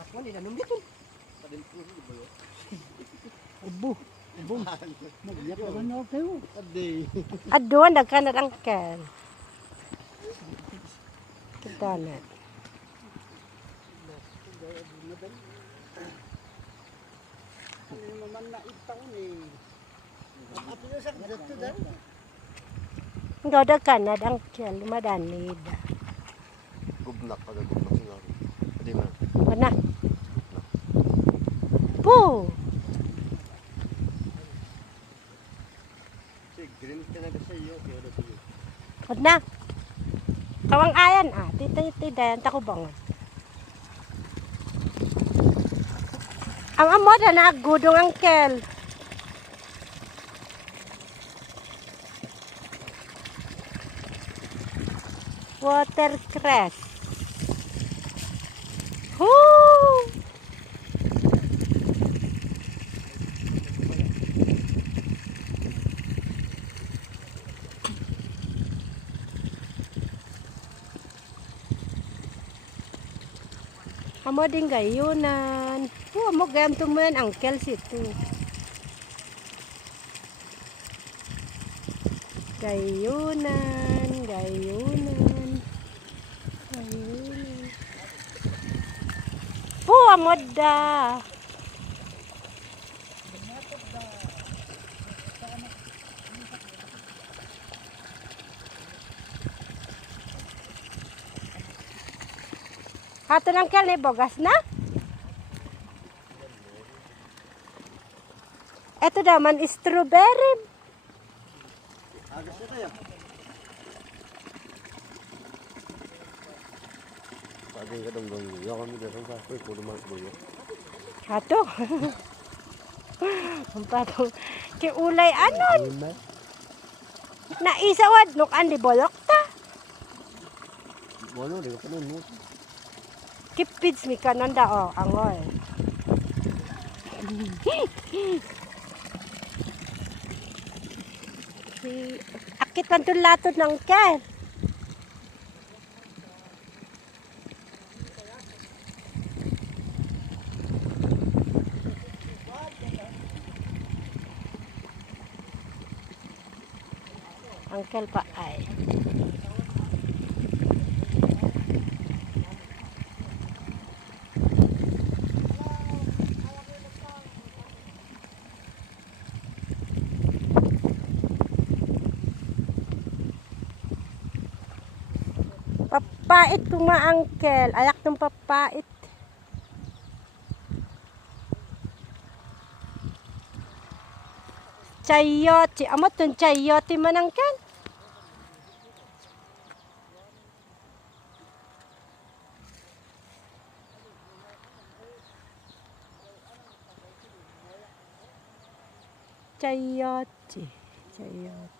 Ako ni nanom dito. Ubo. Ubong. Nagyak ka na ako kayo. Aduan nagkanat ang kel. Kita na. Ano yung naman na itaon eh. Apo yung sak dito dahil. Ikaw nagkanat ang kel. Madanid. Gubnak pa gubnak siguro. Di man. Ano? Po! Green ka na kasi iyo. Ano? Kawang ayan Tita dayan takubangon. Ang amo na nagudong ang kel. Watercress. Woo! Amo din gayunan. Amo gayam tumen ang kel situ. Gayunan, gayunan. Gayunan. Amo da. Hato ng kel bogas na? Ito naman strawberry. Agas na tayo. Sabi ka dong gong yo kami dito sa ko ko duman ko yo. Hato. Ang pato. Ki ulay anon. Naisawad nuk andi bolok ta. Bono di ko pa mo. Kipids mi kanon da angoy. Akit man to latod ng kel. Ang kel pa ay. Papait kumaangkel. Ayak ng papait. Chayote. Amot yung chayote manangkel. Chayote. Chayote.